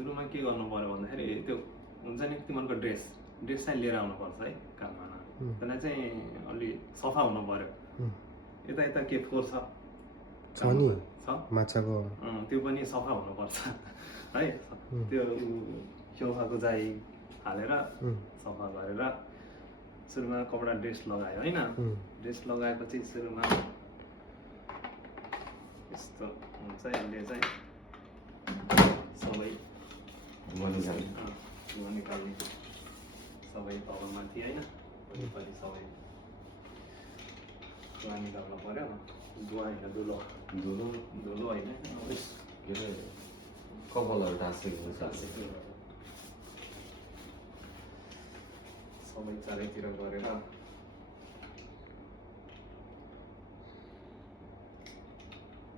सुरुमा के गर्नु पर्यो भन्दाखेरि त्यो हुन्छ नि तिमीहरूको ड्रेस चाहिँ लिएर आउनुपर्छ है काममा। त्यसलाई चाहिँ अलि सफा हुनु पर्यो। यता यता के फोहोर छ नि छ माछाको त्यो पनि सफा हुनुपर्छ है। त्यो चौखाको जाइ हालेर सफा गरेर सुरुमा कपडा ड्रेस लगायो होइन। ड्रेस लगाएपछि सुरुमा यस्तो हुन्छ यसले चाहिँ सबै धुवा निकाल्ने सबै तलमाथि होइन वरिपरि सबै धुवा निकाल्नु पर्यो। धुवा होइन धुलो होइन के अरे कपालहरू टाँसेको सबै चारैतिर गरेर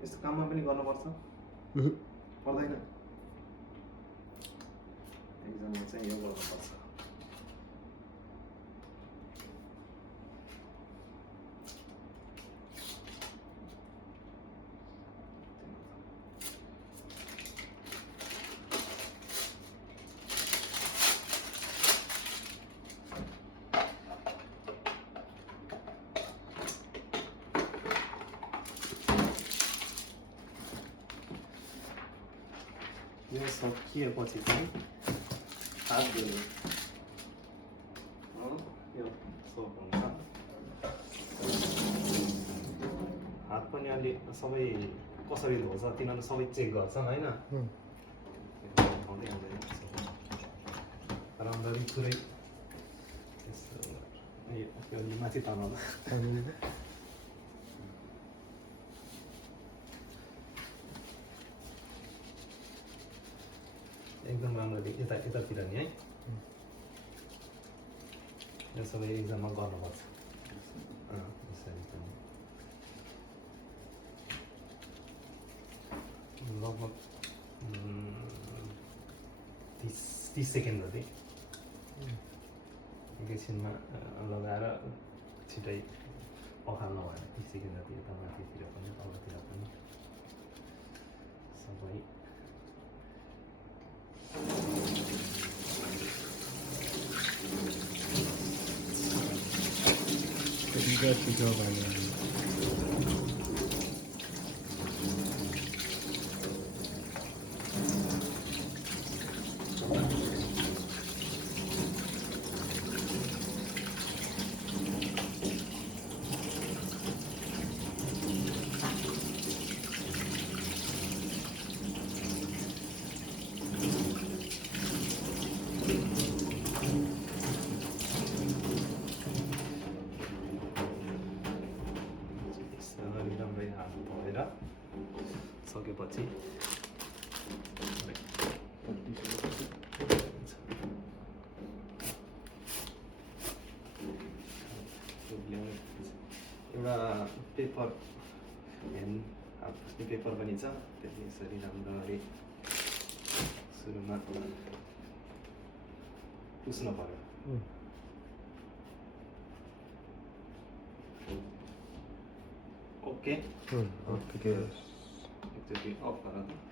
यस्तो काममा पनि गर्नुपर्छ पर्दैन। एकजना चाहिँ यो गर्नुपर्छ। यो सकिएपछि चाहिँ हात धुने यो सोप हुन्छ। हात पनि अलि सबै कसरी धुन्छ तिनीहरू सबै चेक गर्छन् होइन। राम्ररी पुरै त्यो अलि माथि तान्नु एकदम राम्ररी यतातिर नि है। यो सबै एक्जाममा गर्नुपर्छ यसरी पनि लगभग 30 सेकेन्ड जति एकैछिनमा लगाएर छिटै पखाल्नु भएन। 30 सेकेन्ड जति यता माथितिर पनि तलतिर पनि सबै राम्रै हात धोएर सकेपछि एउटा पेपर ह्यान्ड पुस्ने पेपर पनि छ। त्यसले यसरी राम्ररी सुरुमा पुस्नु पर्यो। ओके एकचोटि अफ गर।